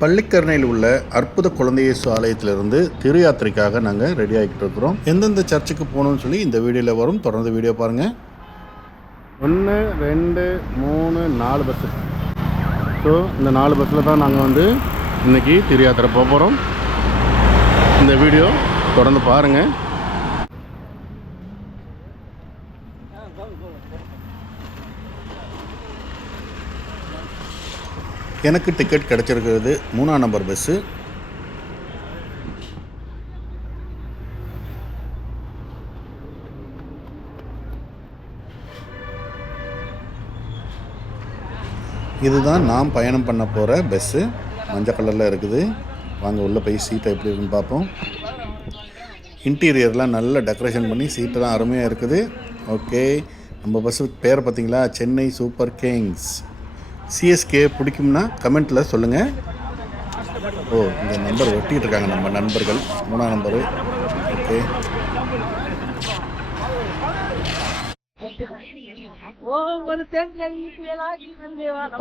பள்ளிக்கரணையில் உள்ள அற்புத குழந்தை இயேசு ஆலயத்திலிருந்து திரு யாத்திரைக்காக நாங்கள் ரெடி ஆகிட்டு இருக்கிறோம். எந்தெந்த சர்ச்சுக்கு போகணும்னு சொல்லி இந்த வீடியோவில் வரும். தொடர்ந்து வீடியோ பாருங்கள். 1 2 3 4 பஸ்ஸு. ஸோ இந்த 4 பஸ்ஸில் தான் நாங்கள் இன்றைக்கி திரு யாத்திரை போக போகிறோம். இந்த வீடியோ தொடர்ந்து பாருங்கள். எனக்கு டிக்கெட் கிடச்சிருக்கிறது 3ஆம் நம்பர் பஸ்ஸு. இதுதான் நாம் பயணம் பண்ண போகிற பஸ்ஸு. மஞ்சள் கலரில் இருக்குது. வாங்க உள்ளே போய் சீட்டை எப்படி இருக்குன்னு பார்ப்போம். இன்டீரியர்லாம் நல்ல டெக்கரேஷன் பண்ணி சீட்டெல்லாம் அருமையாக இருக்குது. ஓகே, நம்ம பஸ்ஸு பேரை பார்த்தீங்களா? Chennai super Kings. சிஎஸ்கே பிடிக்கும்னா கமெண்ட்டில் சொல்லுங்கள். ஓ, இந்த நம்பர் ஒட்டிகிட்டு இருக்காங்க நம்ம நண்பர்கள். 3ஆம் நம்பரு. ஓகே,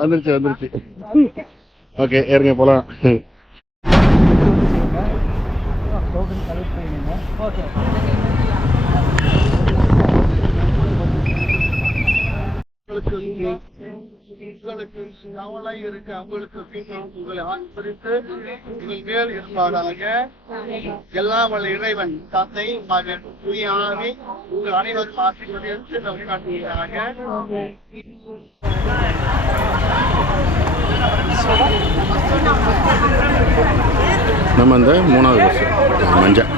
வந்துருச்சு. ஓகே, ஏறுங்க போகலாம். உங்களுக்கு கவலை இருக்கு, அவங்களுக்கு உங்களை ஆஸ்பரித்து உங்கள் மேல் இருப்பாராக. எல்லாம் வல்ல இறைவன் தந்தை மகன் தூய ஆவி உங்கள் அனைவரும் ஆசீர்வதித்து வழிகாட்டுகிறாங்க. நம்ம இந்த 3ஆவது பஸ் மஞ்சள்.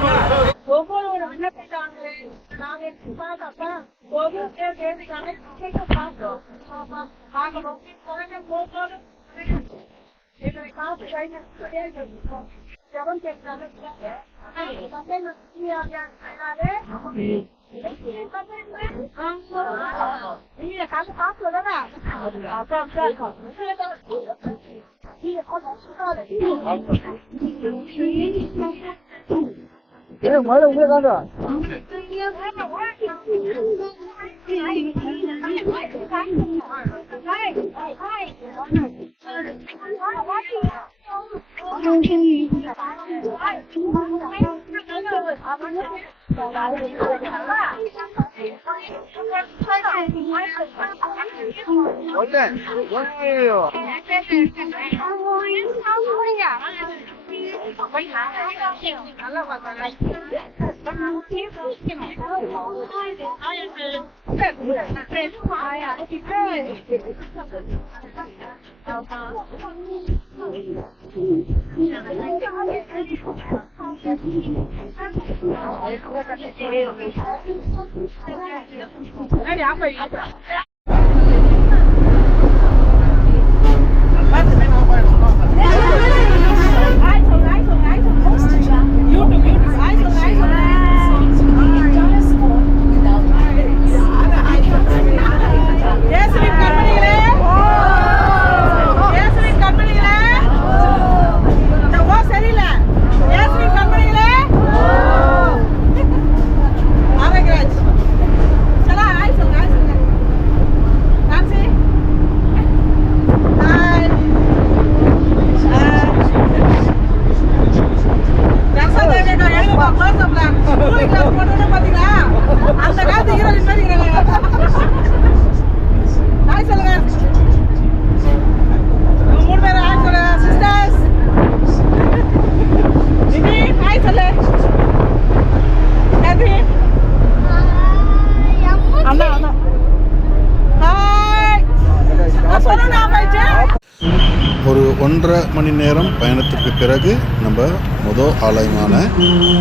ஒரு 1.5 மணி நேரம் பயணத்திற்கு பிறகு நம்ம முதல் ஆலயமான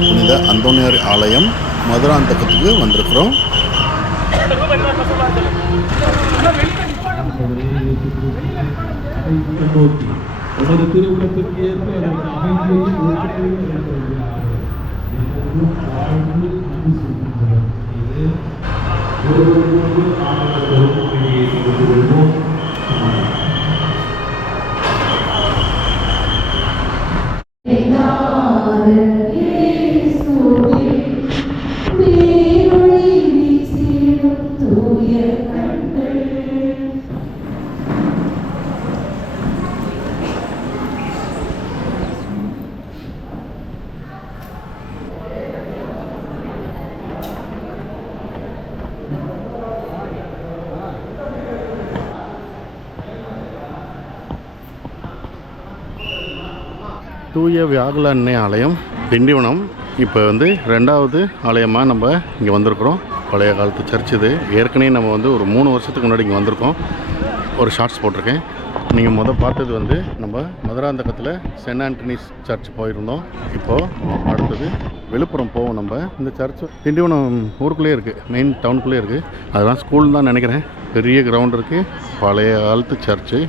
புனித அந்தோனியார் ஆலயம் மதுராந்தகத்துக்கு வந்திருக்கிறோம். Yeah. 1 தூய வியாகுல அன்னை ஆலயம் திண்டிவனம். இப்போ வந்து 2வது ஆலயமாக நம்ம இங்கே வந்திருக்கிறோம். பழைய காலத்து சர்ச் இது. ஏற்கனவே நம்ம வந்து ஒரு 3 வருஷத்துக்கு முன்னாடி இங்கே வந்திருக்கோம். ஒரு ஷார்ட்ஸ் போட்டிருக்கேன். நீங்கள் பார்த்தது வந்து நம்ம மதுராந்தகத்தில் சென்ட் ஆண்டனிஸ் சர்ச் போயிருந்தோம். இப்போது அடுத்தது விழுப்புரம் போவோம். நம்ம இந்த சர்ச் திண்டிவனம் ஊருக்குள்ளேயே இருக்குது, மெயின் டவுனுக்குள்ளேயே இருக்குது. அதெல்லாம் ஸ்கூல் தான் நினைக்கிறேன். பெரிய கிரவுண்ட் இருக்குது. பழைய காலத்து சர்ச்சு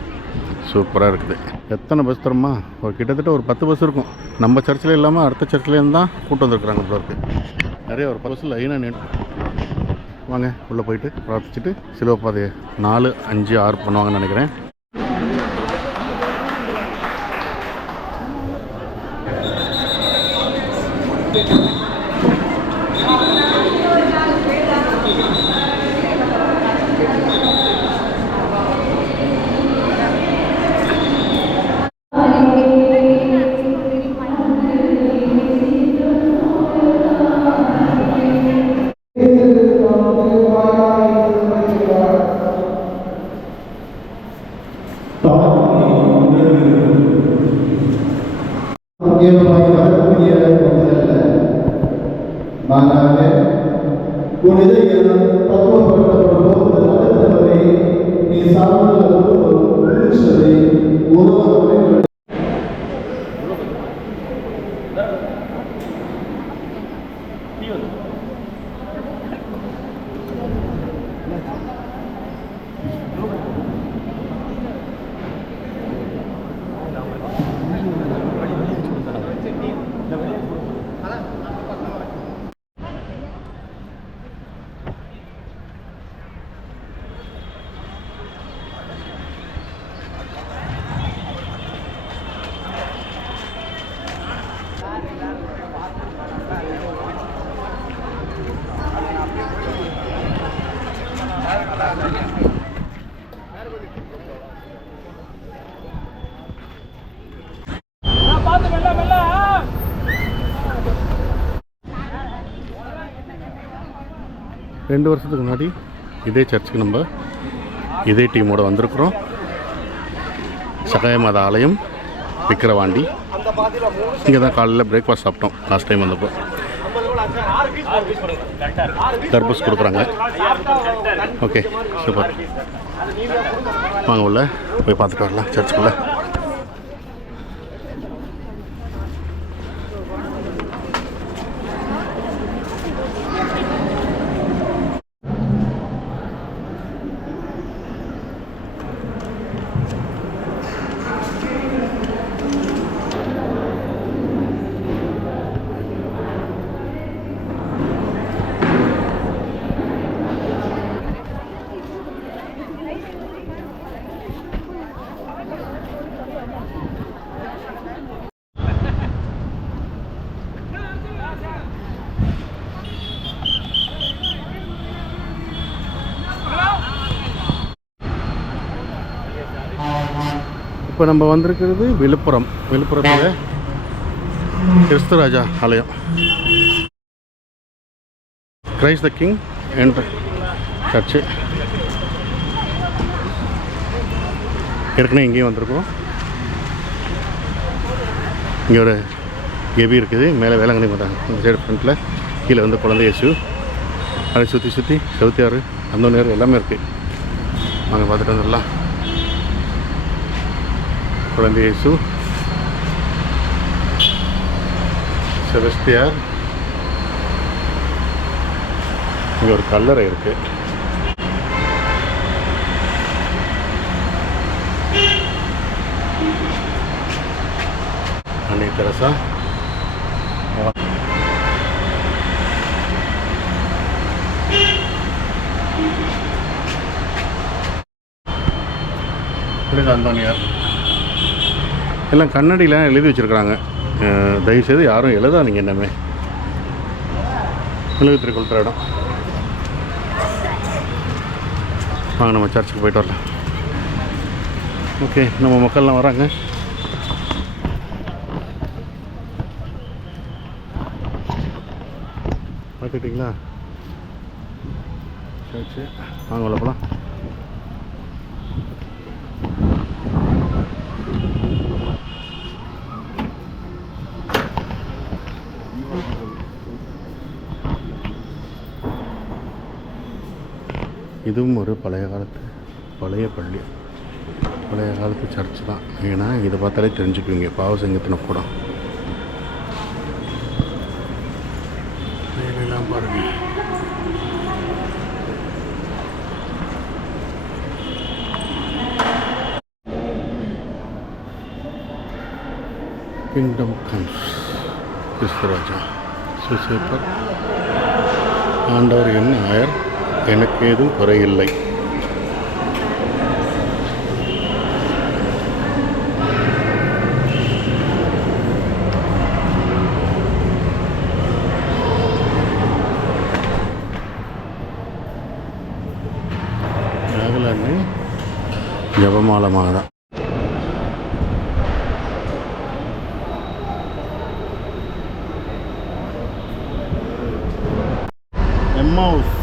சூப்பராக இருக்குது. எத்தனை பஸ் தருமா? ஒரு கிட்டத்தட்ட ஒரு 10 பஸ் இருக்கும். நம்ம சர்ச்சில் இல்லாமல் அடுத்த சர்ச்சிலேருந்து தான் கூட்டு வந்துருக்குறாங்க. இப்போ இருக்குது நிறைய ஒரு பஸ் லைனாக நின்று. வாங்க உள்ளே போயிட்டு பிரார்த்திச்சுட்டு சிலுவை பாதையை 4, 5, 6 பண்ணுவாங்கன்னு நினைக்கிறேன். ரெண்டு வருஷத்துக்கு முன்னாடி இதே சர்ச்சுக்கு நம்ம இதே டீமோட வந்திருக்கிறோம். சகாய மாதா ஆலயம் விக்கிரவாண்டி. இங்கே தான் காலையில் பிரேக்ஃபாஸ்ட் சாப்பிட்டோம் லாஸ்ட் டைம் வந்தப்போ. தர்பூஸ் கொடுக்குறாங்க. Okay super. வாங்க உள்ள போய் பார்த்துட்டு வரலாம் சர்ச்சுக்குள்ளே. இப்போ நம்ம வந்திருக்கிறது விழுப்புரத்தில் கிறிஸ்துராஜா ஆலயம், Christ the king and church. ஏற்கனவே இங்கேயும் வந்திருக்கோம். இங்கே ஒரு கெபி இருக்குது, மேலே வேளாங்கண்ணி மாட்டாங்க இந்த சைடு ஃப்ரண்ட்டில். கீழே வந்து குழந்தை இயேசு. அதை சுற்றி செவுத்தியாறு அந்த நேரம் எல்லாமே இருக்குது. நாங்கள் பார்த்துட்டு வந்துடலாம். குழந்தை இயேசு, செபஸ்தியார். இங்கே ஒரு கல்லறை இருக்கு. அன்னை தெரசா. அந்தோனியார். எல்லாம் கண்ணடியில் எழுதி வச்சுருக்குறாங்க. தயவுசெய்து யாரும் எழுதாதீங்க. என்னமே மெழுகுத்திரி கொளுத்துற இடம். வாங்க நம்ம சர்ச்சுக்கு போயிட்டு வரலாம். ஓகே, நம்ம மக்கள்லாம் வராங்க. பார்த்துக்கிட்டிங்களா சர்ச்சு? வாங்க உள்ள போகலாம். இதுவும் ஒரு பழைய பள்ளி, பழைய காலத்து சர்ச் தான். ஏன்னா இதை பார்த்தாலே தெரிஞ்சுக்குவீங்க, பாவசிங்கத்தின கூடம். வேலையெல்லாம் பாருங்க. கிங்டம் கம்ஸ் கிறிஸ்துராஜா சுசேப்பர் ஆண்டவர் என் ஆயர், எனக்கு ஏதும் குறையில்லை. நாகலாண்டு ஜபமாலை மாதா. எம்மாவுஸ்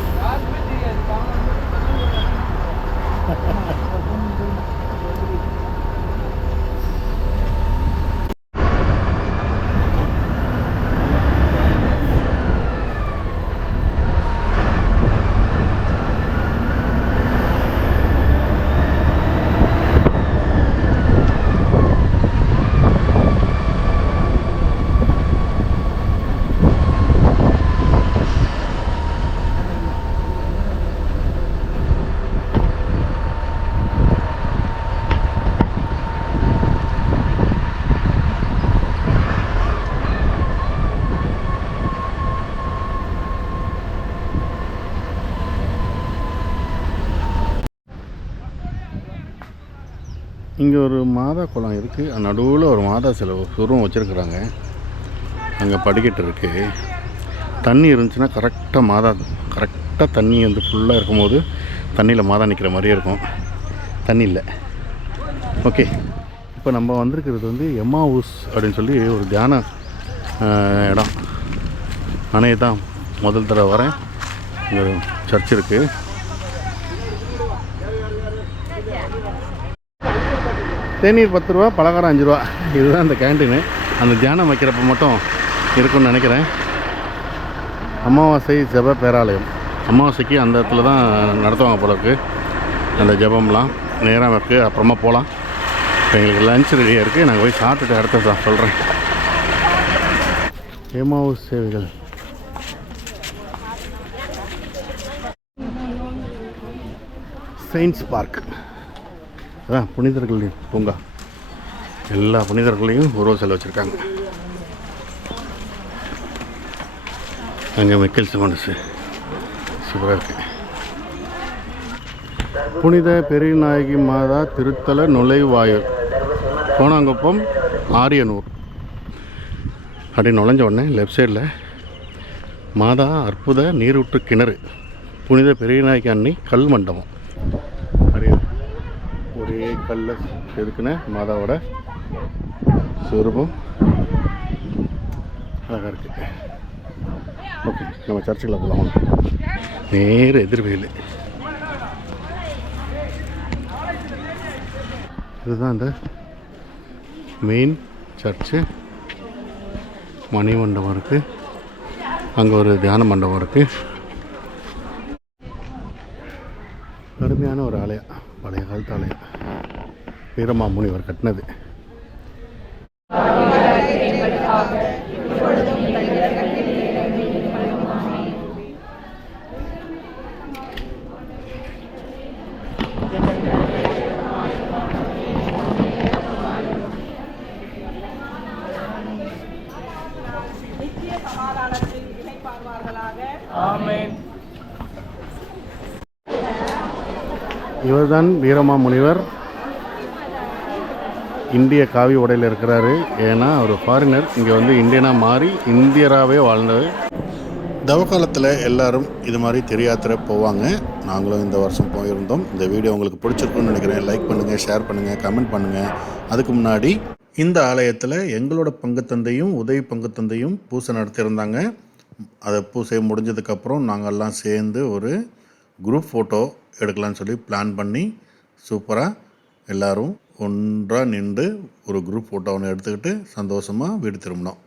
இங்கே ஒரு மாதா குளம் இருக்குது. நடுவில் ஒரு மாதா சிலை சுருவம் வச்சுருக்குறாங்க. அங்கே படிக்கட்டு இருக்குது. தண்ணி இருந்துச்சுன்னா கரெக்டாக தண்ணி வந்து ஃபுல்லாக இருக்கும்போது தண்ணியில் மாதா நிற்கிற மாதிரியே இருக்கும். தண்ணி இல்லை. ஓகே, இப்போ நம்ம வந்திருக்கிறது வந்து எம்மாவுஸ் அப்படின்னு சொல்லி ஒரு தியான இடம். நானே தான் முதல் தடவை வரேன். இங்கே சர்ச் இருக்குது. தேநீர் 10 ரூபா, பலகாரம் 5 ரூபா. இதுதான் இந்த கேண்டீனு. அந்த தியானம் வைக்கிறப்ப மட்டும் இருக்குன்னு நினைக்கிறேன். அமாவாசை ஜப பேராலயம். அமாவாசைக்கு அந்த இடத்துல தான் நடத்துவாங்க போல இருக்குது அந்த ஜபம்லாம். நேரம் இருக்குது, அப்புறமா போகலாம். இப்போ எங்களுக்கு லஞ்ச் ரெடியாக இருக்குது. நாங்கள் போய் சாப்பிட்டுட்டு அடுத்த தான் சொல்கிறேன். எம்மாவுஸ் சேவைகள். சயின்ஸ் பார்க், அதான் புனிதர்களின் பூங்கா. எல்லா புனிதர்களையும் உருவ சிலை வச்சுருக்காங்க. அங்கே மைக்கேல் சிமோண்டஸ் சூப்பராக இருக்குது. புனித பெரியநாயகி மாதா திருத்தல நுழைவாயில், கோணாங்குப்பம், ஆரியனூர். அப்படி நுழைஞ்ச உடனே லெஃப்ட் சைடில் மாதா அற்புத நீரூற்று கிணறு, புனித பெரியநாயகி அன்னை கல் மண்டபம். ஒரே கல்ல செதுக்குன மாதாவோட சுரூபம் அழகாக இருக்குது. ஓகே, நம்ம சர்ச்சுக்குள்ள போகலாம். நேர எதிர்வெயில். இதுதான் இந்த மெயின் சர்ச்சு. மணி மண்டபம் இருக்குது. அங்கே ஒரு தியான மண்டபம் இருக்குது. கடுமையான ஒரு ஆலயம், பழைய காலத்து ஆலயம். வீரமாமுனிவர் கட்டினது. இவர்தான் வீரமாமுனிவர். இந்திய காவி உடையில் இருக்கிறாரு. ஏன்னா அவர் ஃபாரினர், இங்கே வந்து இந்தியனாக மாறி இந்தியராகவே வாழ்ந்தது. தவக்காலத்தில் எல்லாரும் இது மாதிரி தெரியாத்திர போவாங்க. நாங்களும் இந்த வருஷம் போயிருந்தோம். இந்த வீடியோ உங்களுக்கு பிடிச்சிருக்குன்னு நினைக்கிறேன். லைக் பண்ணுங்கள், ஷேர் பண்ணுங்கள், கமெண்ட் பண்ணுங்கள். அதுக்கு முன்னாடி இந்த ஆலயத்தில் எங்களோட பங்குத்தந்தையும் உதவி பங்குத்தந்தையும் பூசை நடத்தியிருந்தாங்க. அதை பூசை முடிஞ்சதுக்கப்புறம் நாங்கள்லாம் சேர்ந்து ஒரு குரூப் ஃபோட்டோ எடுக்கலான்னு சொல்லி பிளான் பண்ணி சூப்பராக எல்லோரும் ஒன்றாக நின்று ஒரு குரூப் ஃபோட்டோ ஒன்று எடுத்துக்கிட்டு சந்தோஷமாக வீடு திரும்பினோம்.